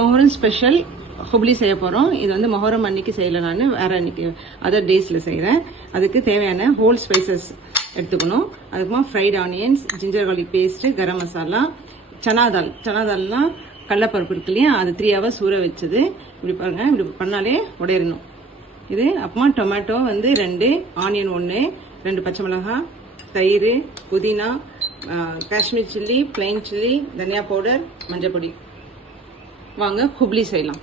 Muharram special Hubli செய்ய போகிறோம். இது வந்து மொஹரம் அன்னைக்கு செய்யலை, நான் வேறு அன்னைக்கு அதர் டேஸில் செய்கிறேன். அதுக்கு தேவையான ஹோல் ஸ்பைசஸ் எடுத்துக்கணும். அதுக்கப்புறமா fried onions, ginger garlic paste, garam masala, சனாதால்லாம் கடலப்பருப்பு இருக்கு இல்லையா, அது 3 hours ஊற வச்சது. இப்படி பாருங்க, இப்படி பண்ணாலே உடையணும் இது. அப்புறமா டொமேட்டோ வந்து 2, ஆனியன் 1, 2 பச்சை மிளகாய், தயிர், புதினா, காஷ்மீர் சில்லி, பிளைன் சில்லி, தனியா பவுடர், மஞ்சள் பொடி. வாங்க ஹுப்ளி செய்யலாம்.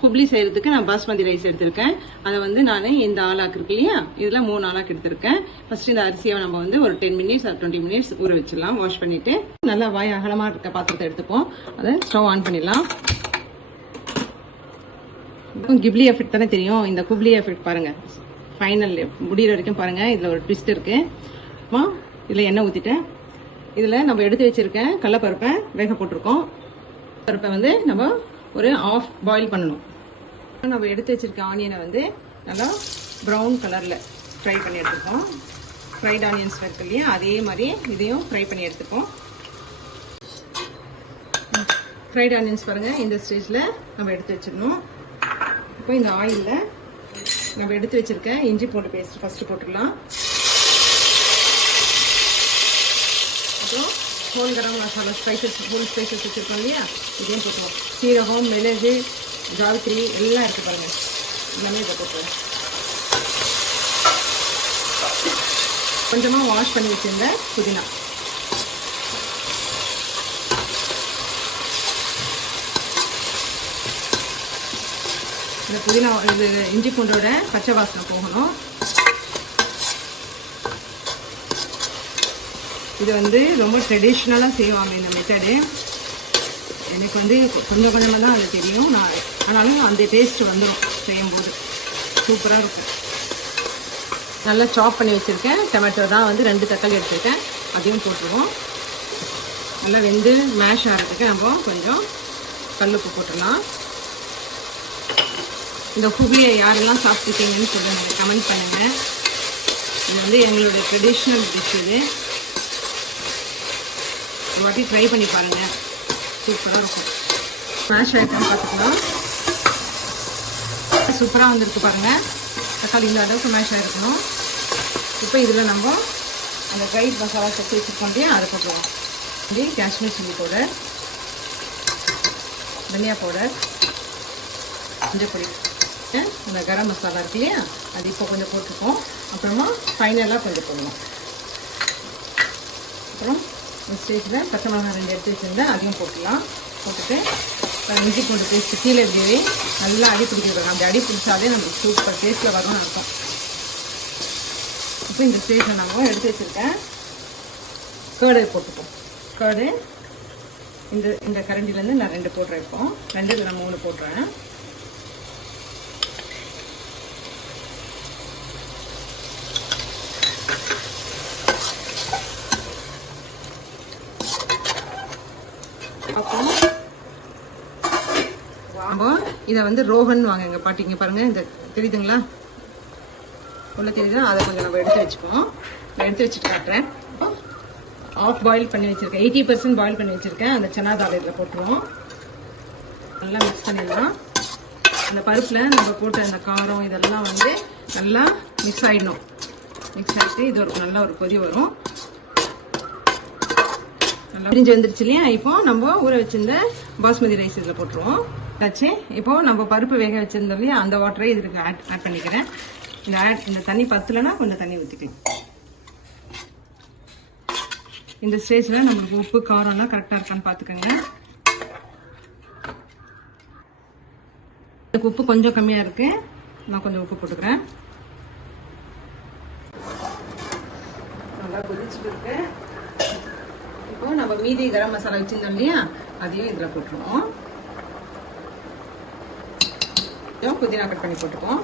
ஹுப்ளி செய்யறதுக்கு நான் பாஸ்மதி ரைஸ் எடுத்திருக்கேன். அதை வந்து நான் இந்த ஆளாக்கு இருக்கு இல்லையா, இதில் 3 ஆளாக்கு எடுத்திருக்கேன். ஃபர்ஸ்ட் இந்த அரிசியை நம்ம வந்து ஒரு 10 minutes or 20 minutes ஊற வச்சிடலாம். வாஷ் பண்ணிட்டு நல்லா வாய் அகலமாக இருக்க பாத்திரத்தை எடுத்துப்போம். அதை ஸ்டவ் ஆன் பண்ணிடலாம். கிப்லி எஃபெக்ட் தானே தெரியும். இந்த குப்லி எஃபெக்ட் பாருங்க, ஃபைனல் முடிகிற வரைக்கும் பாருங்க. இதில் ஒரு ட்விஸ்ட் இருக்கு. இதில் எண்ணெய் ஊற்றிட்டேன். இதில் நம்ம எடுத்து வச்சிருக்கேன் கடலப்பருப்பை வேக போட்டிருக்கோம். பருப்பை வந்து நம்ம ஒரு ஆஃப் பாயில் பண்ணணும். நம்ம எடுத்து வச்சிருக்க ஆனியனை வந்து நல்லா ப்ரௌன் கலரில் ஃப்ரை பண்ணி எடுத்துப்போம். ஃப்ரைட் ஆனியன்ஸ் இருக்கு இல்லையா, அதே மாதிரி இதையும் ஃப்ரை பண்ணி எடுத்துப்போம். ஃப்ரைட் ஆனியன்ஸ் பாருங்கள், இந்த ஸ்டேஜில் நம்ம எடுத்து வச்சிடணும். இப்போ இந்த ஆயிலில் நம்ம எடுத்து வச்சிருக்க இஞ்சி பூண்டு பேஸ்ட் ஃபஸ்ட்டு போட்டுடலாம். அப்புறம் whole garam masala spices, whole spices வச்சுருக்கோம் இல்லையா, இதையும் போட்டுருவோம். சீரகம், மிளகு, ஜாவித்திரி எல்லாம் இருக்குது பாருங்கள், எல்லாமே இதை போட்டுருவோம். கொஞ்சமாக வாஷ் பண்ணி வச்சுருந்த புதினா, இந்த புதினா இது இஞ்சி பூண்டோட பச்சை வாசனை போகணும். இது வந்து ரொம்ப ட்ரெடிஷ்னலாக செய்வாங்க இந்த மெத்தடு. எனக்கு வந்து கொஞ்சம் கொஞ்சமாக தான் அது தெரியும். ஆனாலும் அந்த டேஸ்ட் வந்துடும் செய்யும்போது, சூப்பராக இருக்கும். நல்லா சாப் பண்ணி வச்சுருக்கேன். டொமேட்டோ தான் வந்து 2 தக்காளி எடுத்துருக்கேன், அதையும் போட்டுருவோம். நல்லா வெந்து மேஷ் ஆகிறதுக்கு நம்ம கொஞ்சம் கல்லுப்பு போட்டுடலாம். இந்த ஹுப்ளியை யாரெல்லாம் சாப்பிட்ருக்கீங்கன்னு சொல்லுங்கள், கமெண்ட் பண்ணுங்கள். இது வந்து எங்களுடைய ட்ரெடிஷ்னல் டிஷ். இது ஒரு வாட்டி ட்ரை பண்ணி பாருங்கள், சூப்பராக இருக்கும். மேஷ் ஆகிட்டு பார்த்துக்கலாம். சூப்பராக வந்துருக்கு பாருங்கள். தக்காளி இந்த அளவுக்கு மேஷ் ஆகிருக்கணும். இப்போ இதில் நம்ம அந்த ஃப்ரைட் மசாலா சேர்த்து வச்சுருக்கோம் இல்லையா, அதை போட்டுருவோம். இது காஷ்மீர் சில்லி பவுடர், தனியா பவுடர், மஞ்சள் பொடி, இந்த கரம் மசாலா இருக்கு இல்லையா, அது இப்போ கொஞ்சம் போட்டுருக்கோம். அப்புறமா ஃபைனலாக கொஞ்சம் போடுவோம். அப்புறம் இந்த ஸ்டேஜில் பச்சை மிளகாய் 2 எடுத்து வச்சுருந்தேன், அதையும் போட்டுடலாம். போட்டுட்டு இஞ்சி பூண்டு பேஸ்ட்டு கீழே இப்படியே நல்லா அடி பிடிக்கிறாங்க. அப்படி அடி பிடிச்சாலே நமக்கு சூப்பர் டேஸ்ட்டில் வரும்னு இருக்கும். இப்போ இந்த ஸ்டேஜில் நம்ம எடுத்து வச்சுருக்கேன் கேர்டை போட்டுப்போம். கேர்டு இந்த கரண்டிலேருந்து நான் 2 போடுறேன். இப்போ 2 நான் 3 போடுறேன். அப்போ நம்ம இதை வந்து ரோகன் வாங்க எங்கள் பாட்டிங்க பாருங்கள், இந்த தெரியுதுங்களா, உள்ள தெரியுதா, அதை கொஞ்சம் நம்ம எடுத்து வச்சுப்போம். நான் எடுத்து வச்சுட்டு காட்டுறேன். இப்போ ஆஃப் பாயில் பண்ணி வச்சுருக்கேன், 80% பாயில் பண்ணி வச்சுருக்கேன். அந்த சனா தால் இதில் போட்டுருவோம். நல்லா மிக்ஸ் பண்ணிடலாம். அந்த பருப்பில் நம்ம போட்ட அந்த காரம் இதெல்லாம் வந்து நல்லா மிக்ஸ் ஆகிடணும். மிக்ஸ் ஆகிட்டு இது ஒரு நல்ல ஒரு கொதி வரும். நல்லா பிரிஞ்சு வந்துருச்சு இல்லையா. இப்போ நம்ம ஊற வச்சிருந்த பாஸ்மதி ரைஸ் இதில் போட்டுருவோம். ஆச்சு. இப்போ நம்ம பருப்பு வேக வச்சிருந்தோம் இல்லையா, அந்த வாட்டரை இதுக்கு ஆட் பண்ணிக்கிறேன். இந்த தண்ணி பத்தலைன்னா கொஞ்சம் தண்ணி ஊற்றிக்கலாம். இந்த ஸ்டேஜில் நம்மளுக்கு உப்பு காரம்லாம் கரெக்டாக இருக்கான்னு பார்த்துக்கோங்க. எனக்கு உப்பு கொஞ்சம் கம்மியாக இருக்கு, நான் கொஞ்சம் உப்பு போட்டுக்கிறேன். நல்லா கொதிச்சுட்டு இருக்கு. இப்போ நம்ம மீதி கரம் மசாலா வச்சிருந்தோம் இல்லையா, அதையும் இதில் போட்டுருவோம். புதினா கட் பண்ணி போட்டுப்போம்.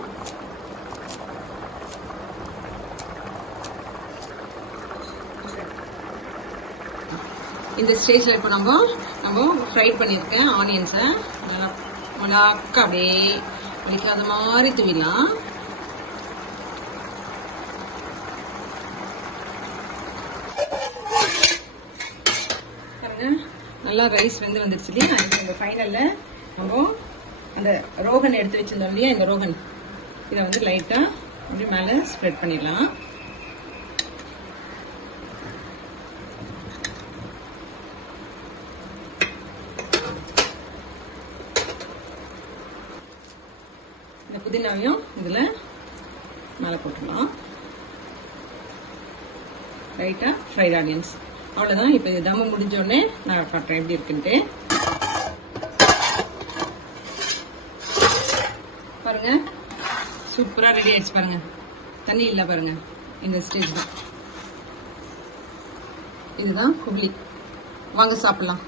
இந்த ஸ்டேஜில் இப்போ நம்ம ஃப்ரை பண்ணியிருக்கேன் ஆனியன்ஸை நல்லா மிளகா அப்படியே வலிக்காத மாதிரி தூவிடலாம். நல்லா ரைஸ் வந்துருச்சு இல்லையா. இந்த ஃபைனலில் அப்புறம் அந்த ரோகன் எடுத்து வச்சிருந்தோம் இல்லையா, இந்த ரோகன் இதை வந்து லைட்டா அப்படி மேல ஸ்ப்ரெட் பண்ணிடலாம். இந்த புதினாவையும் இதுல மேல போட்டுடலாம். ரைட்டா ஃப்ரைட் ஆனியன்ஸ். அவ்வளவுதான். இப்ப இது தம் முடிஞ்ச உடனே நான் காட்டுறேன் எப்படி இருக்குன்ட்டு. பாருங்க, சூப்பரா ரெடி ஆயிடுச்சு பாருங்க. தண்ணி இல்ல பாருங்க. இந்த ஸ்டேஜ் தான். இதுதான் குப்லி. வாங்க சாப்பிடலாம்.